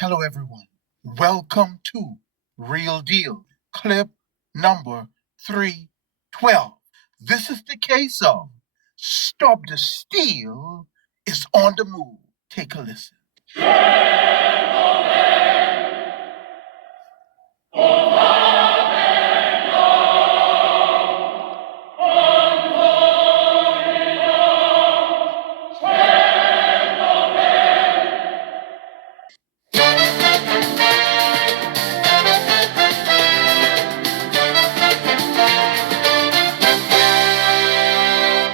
Hello, everyone. Welcome to Real Deal, clip number 312. This is the case of Stop the Steal is on the move. Take a listen.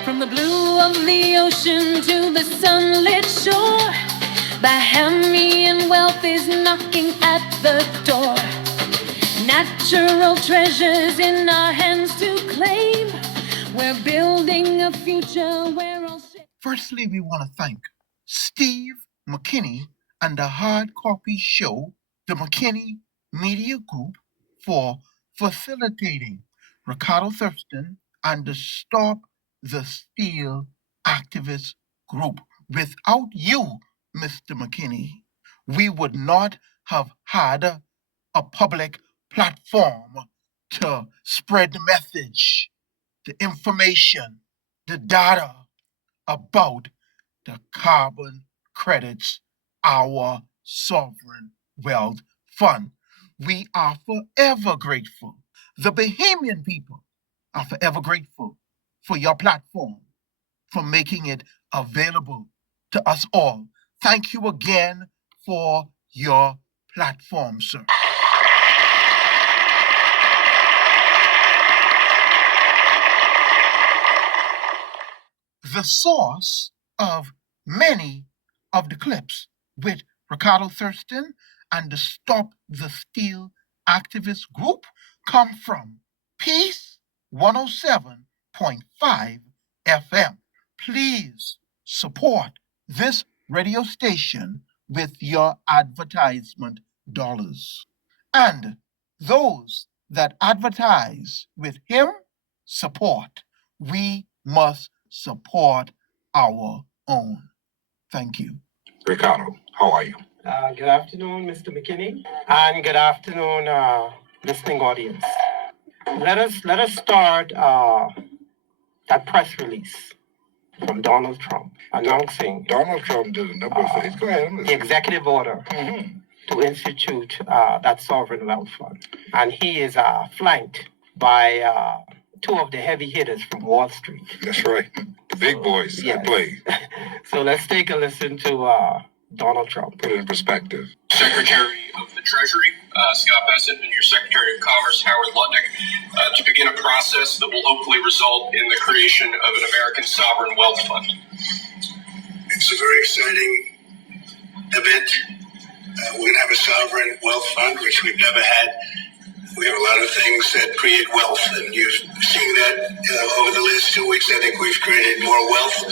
From the blue of the ocean to the sunlit shore, Bahamian wealth is knocking at the door. Natural treasures in our hands to claim. We're building a future where all... Firstly, we want to thank Steve McKinney and the Hard Copy Show, the McKinney Media Group, for facilitating Ricardo Thurston and the Stop the Steal activist group. Without you, Mr. McKinney, we would not have had a public platform to spread the message, the information, the data about the carbon credits, our sovereign wealth fund. We are forever grateful. The Bahamian people are forever grateful for your platform, for making it available to us all. Thank you again for your platform, sir. The source of many of the clips with Ricardo Thurston and the Stop the Steal activist group come from Peace 107.5 FM. Please support this radio station with your advertisement dollars. And those that advertise with him support. We must support our own. Thank you. Ricardo, how are you? Good afternoon, Mr. McKinney, and good afternoon, listening audience. Let us start that press release from Donald Trump announcing Donald Trump did a number of things. Go ahead. the executive order to institute that sovereign wealth fund, and he is flanked by two of the heavy hitters from Wall Street. That's right. The big boys that play. So let's take a listen to Donald Trump. Put it in perspective. Secretary of the Treasury, Scott Bessent, and your Secretary of Commerce, Howard Lutnick, to begin a process that will hopefully result in the creation of an American Sovereign Wealth Fund. It's a very exciting event. We're going to have a sovereign wealth fund, which we've never had. We have a lot of things that create wealth, and you've seen that over the last 2 weeks. I think we've created more wealth.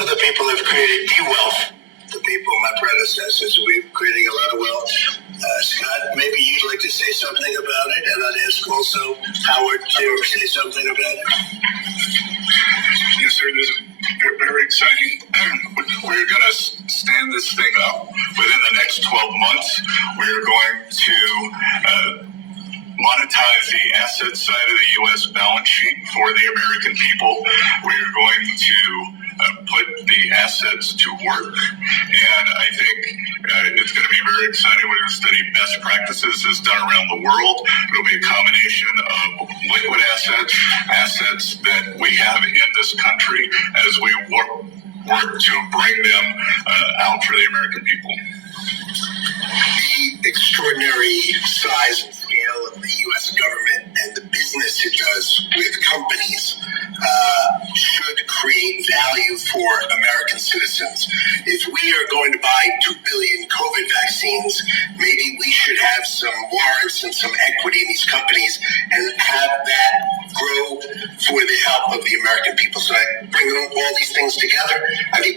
Other people have created de-wealth. The people, my predecessors, we're creating a lot of wealth. Scott, maybe you'd like to say something about it, and I'd ask also Howard to say something about it. Yes, sir. This is very exciting. We're going to stand this thing up within the next 12 months. We're going to monetize the asset side of the U.S. balance sheet for the American people. We're going to put the assets to work, and I think it's going to be very exciting. We're going to study best practices as done around the world. It'll be a combination of liquid assets that we have in this country as we work to bring them out for the American people. The extraordinary size and scale of the U.S. government and the business it does with companies should create value for American citizens. If we are going to buy 2 billion COVID vaccines, maybe we should have some warrants and some equity in these companies and have that grow for the help of the American people. So I bring all these things together. I think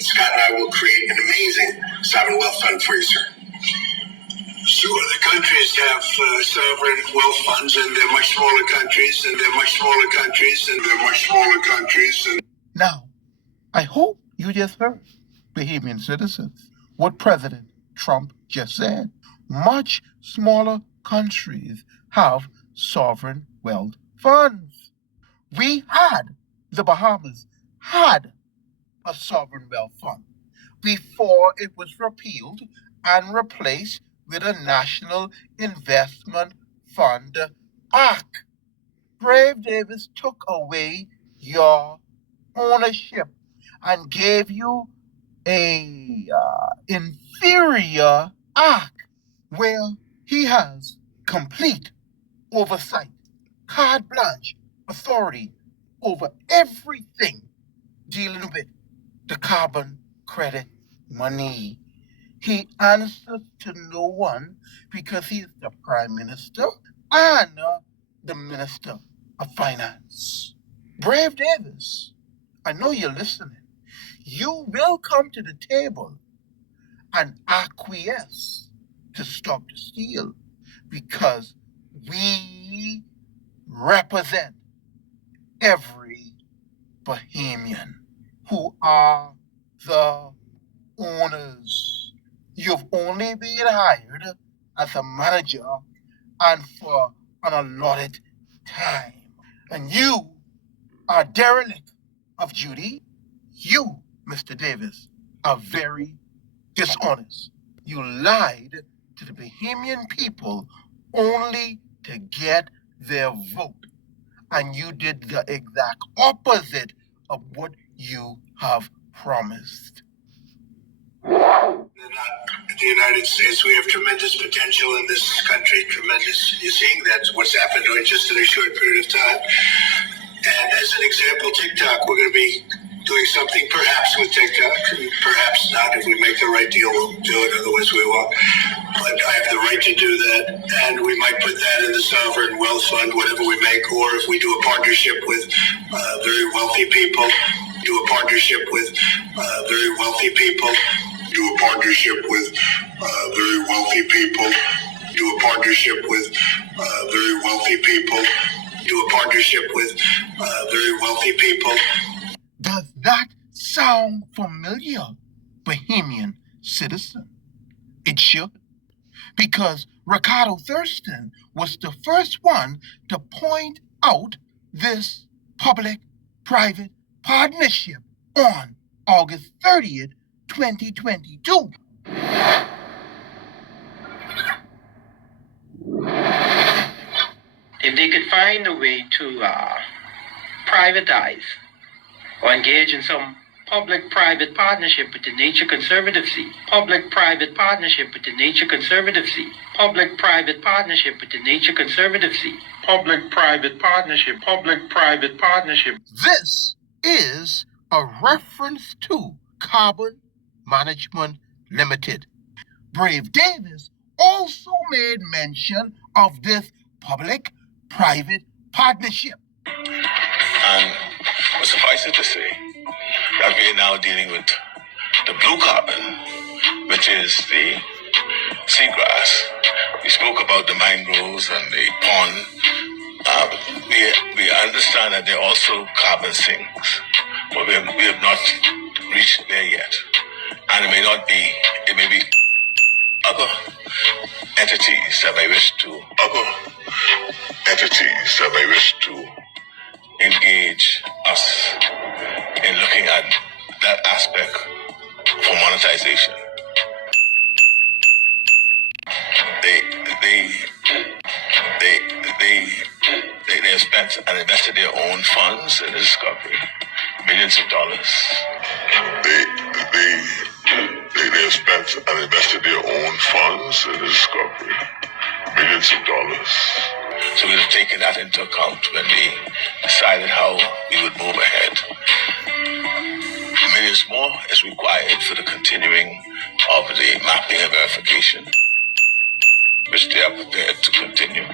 Scott and I will create an amazing sovereign wealth fund for you, sir. Sure, the countries have sovereign wealth funds, and they're much smaller countries, and they're much smaller countries, and they're much smaller countries. Now, I hope you just heard, Bahamian citizens, what President Trump just said. Much smaller countries have sovereign wealth funds. The Bahamas had a sovereign wealth fund before it was repealed and replaced with a National Investment Fund Act. Brave Davis took away your ownership and gave you a inferior act where he has complete oversight, carte blanche authority over everything dealing with the carbon credit money. He answers to no one because he's the Prime Minister and the Minister of Finance. Brave Davis, I know you're listening. You will come to the table and acquiesce to stop the steal because we represent every Bahamian who are the owners. You've only been hired as a manager and for an allotted time. And you are derelict of duty. You, Mr. Davis, are very dishonest. You lied to the Bahamian people only to get their vote. And you did the exact opposite of what you have promised. The United States, we have tremendous potential in this country, tremendous. You're seeing that's what's happened in just in a short period of time. And as an example, TikTok, we're going to be doing something perhaps with TikTok, and perhaps not. If we make the right deal, we'll do it, otherwise we won't. But I have the right to do that, and we might put that in the Sovereign Wealth Fund, whatever we make, or if we do a partnership with very wealthy people, do a partnership with very wealthy people, do a partnership with very wealthy people, do a partnership with very wealthy people, do a partnership with very wealthy people. Does that sound familiar, Bahamian citizen? It should, because Ricardo Thurston was the first one to point out this public-private partnership on August 30th, 2022. If they could find a way to privatize or engage in some public-private partnership with the Nature Conservancy, public-private partnership with the Nature Conservancy, public-private partnership with the Nature Conservancy, public-private partnership, public-private partnership. This is a reference to Carbon Management Limited. Brave Davis also made mention of this public-private partnership. And suffice it to say that we are now dealing with the blue carbon, which is the seagrass. We spoke about the mangroves and the pond. We understand that there are also carbon sinks, but we have not reached there yet. And it may be other entities that may wish to engage us in looking at that aspect for monetization. They have spent and invested their own funds in the discovery, millions of dollars. They have spent and invested their own funds in the discovery, millions of dollars. So we've taken that into account when we decided how we would move ahead. Millions more is required for the continuing of the mapping and verification, which they are prepared to continue.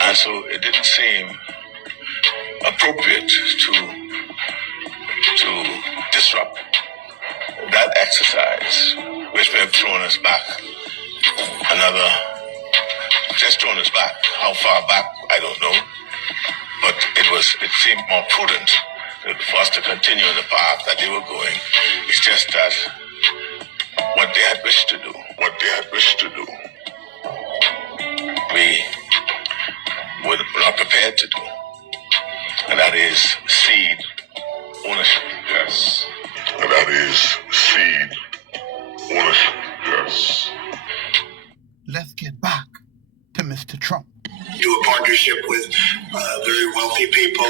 And so it didn't seem appropriate to disrupt that exercise, which may have thrown us back How far back, I don't know. But it seemed more prudent for us to continue in the path that they were going. It's just that what they had wished to do. We were not prepared to do. And that is seed ownership. Yes. And that is seed ownership. Yes. Let's get back to Mr. Trump. Do a partnership with very wealthy people.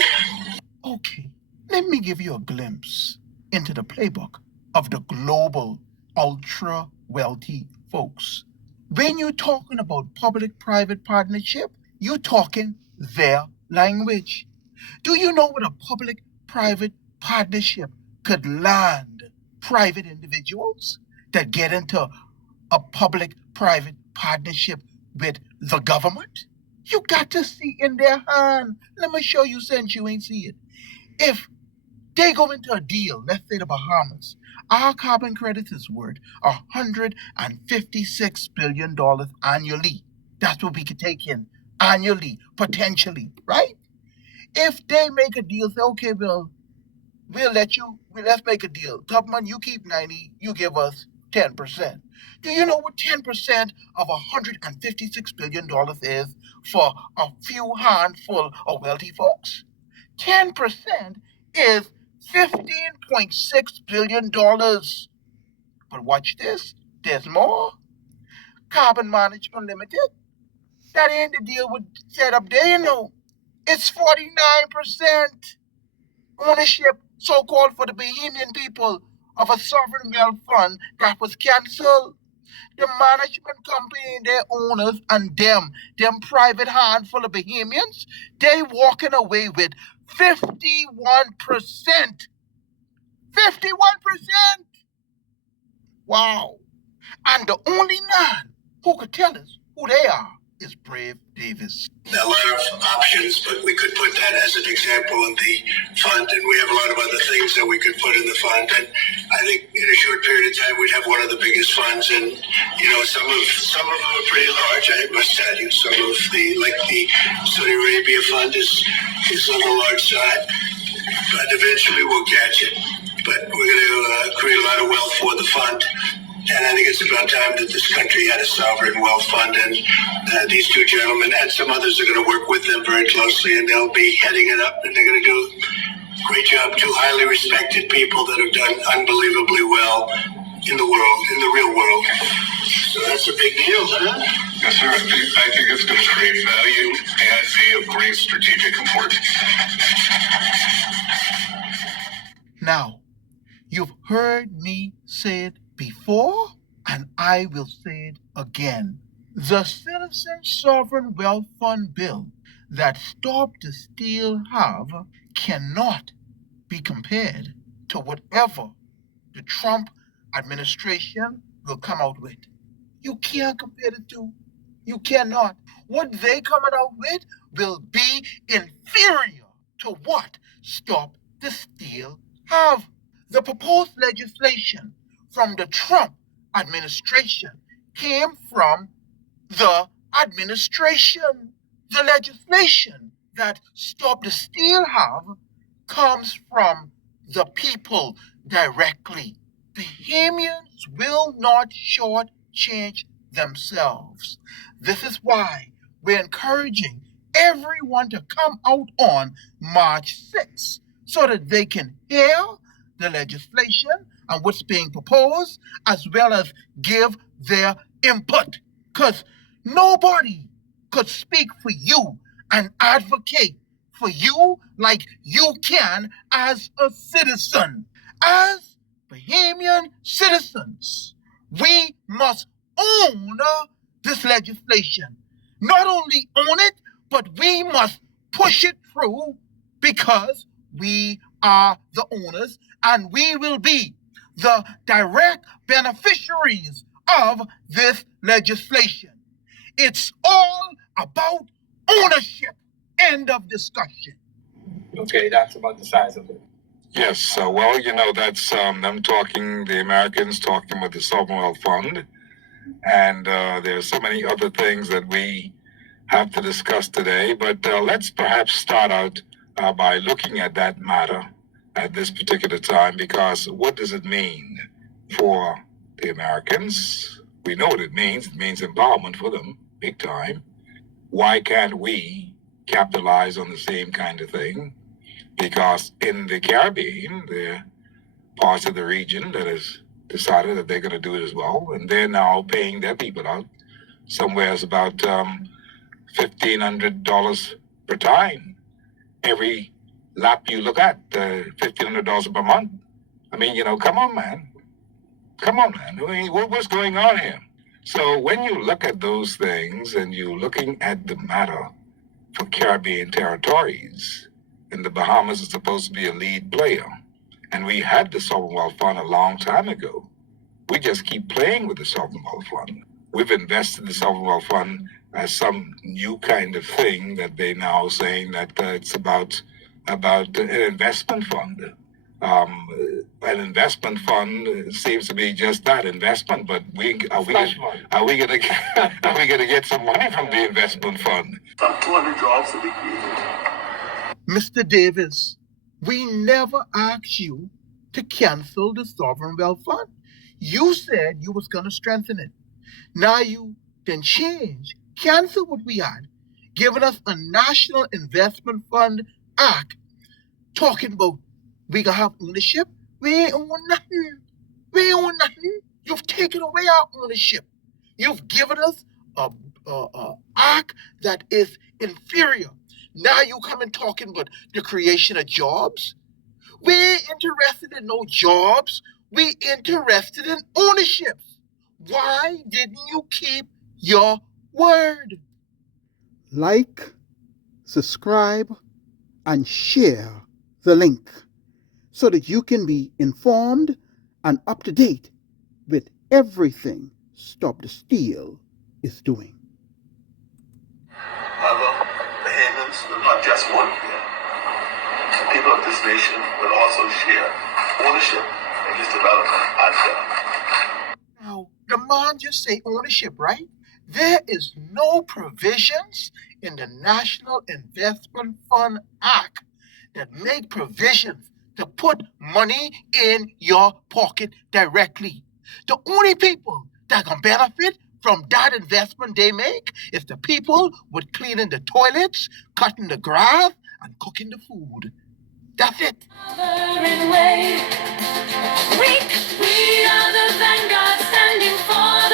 Okay, let me give you a glimpse into the playbook of the global ultra wealthy folks. When you're talking about public-private partnership, you're talking their language. Do you know what a public-private partnership could land private individuals that get into a public-private partnership with the government? You got to see in their hand. Let me show you since you ain't see it. If they go into a deal, let's say the Bahamas, our carbon credit is worth $156 billion annually. That's what we could take in annually, potentially, right? If they make a deal, say, okay, we'll let's make a deal. Government, you keep 90, you give us 10%. Do you know what 10% of $156 billion is for a few handful of wealthy folks? 10% is $15.6 billion. But watch this, there's more. Carbon Management Limited, that ain't the deal with set up there, you know. It's 49% ownership, so-called for the Bahamian people, of a sovereign wealth fund that was canceled. The management company, their owners, and them private handful of Bahamians, they walking away with 51%. 51%! Wow. And the only man who could tell us who they are is Brave Davis. A lot of options, but we could put that as an example in the fund, and we have a lot of other things that we could put in the fund. And I think in a short period of time, we'd have one of the biggest funds. And you know, some of them are pretty large. I must tell you, some of the Saudi Arabia fund is on the large side, but eventually we'll catch it. But we're going to create a lot of wealth for the fund. And I think it's about time that this country had a sovereign wealth fund, and these two gentlemen and some others are going to work with them very closely, and they'll be heading it up, and they're going to do a great job. Two highly respected people that have done unbelievably well in the world, in the real world. So that's a big deal, huh? Yes, sir. I think it's going to create value and be of great strategic importance. Now, you've heard me say it before, and I will say it again. The Citizen Sovereign Wealth Fund bill that Stop the Steal have cannot be compared to whatever the Trump administration will come out with. You can't compare the two. You cannot. What they coming out with will be inferior to what Stop the Steal have. The proposed legislation from the Trump administration came from the administration. The legislation that Stop the Steal have comes from the people directly. Bahamians will not shortchange themselves. This is why we're encouraging everyone to come out on March 6th so that they can hear the legislation and what's being proposed, as well as give their input. Because nobody could speak for you and advocate for you like you can as a citizen. As Bahamian citizens, we must own this legislation. Not only own it, but we must push it through because we are the owners and we will be the direct beneficiaries of this legislation. It's all about ownership. End of discussion. Okay, that's about the size of it. Yes, well, you know, that's them talking, the Americans talking with the Sovereign Wealth Fund. And there's so many other things that we have to discuss today. But let's perhaps start out by looking at that matter at this particular time, because what does it mean for the Americans. We know what it means. It means empowerment for them, big time. Why can't we capitalize on the same kind of thing? Because in the Caribbean, there are parts of the region that has decided that they're going to do it as well, and they're now paying their people out. Somewhere it's about $1,500 per time. Every lap you look at, $1,500 per month. I mean, come on, man. Come on, man. I mean, what's going on here? So when you look at those things and you're looking at the matter for Caribbean territories, and the Bahamas is supposed to be a lead player, and we had the Sovereign Wealth Fund a long time ago. We just keep playing with the Sovereign Wealth Fund. We've invested the Sovereign Wealth Fund as some new kind of thing that they now saying that it's about an investment fund. An investment fund seems to be just that, investment. But are we gonna get some money from the investment fund? Some 200 jobs to be created. Mr. Davis, we never asked you to cancel the Sovereign Wealth Fund. You said you was gonna strengthen it. Now you then cancel what we had, giving us a National Investment Fund Act, talking about we gonna have ownership. We ain't own nothing. We ain't own nothing. You've taken away our ownership. You've given us a act that is inferior. Now you come and talking about the creation of jobs. We ain't interested in no jobs. We interested in ownership. Why didn't you keep your word? Like, subscribe, and share the link so that you can be informed and up to date with everything Stop the Steal is doing. However, Bahamians will not just vote here. The people of this nation will also share ownership in this development as well. Now, the man just say ownership, right? There is no provisions in the National Investment Fund Act that make provisions to put money in your pocket directly. The only people that can benefit from that investment they make is the people with cleaning the toilets, cutting the grass, and cooking the food. That's it. We are the vanguard standing for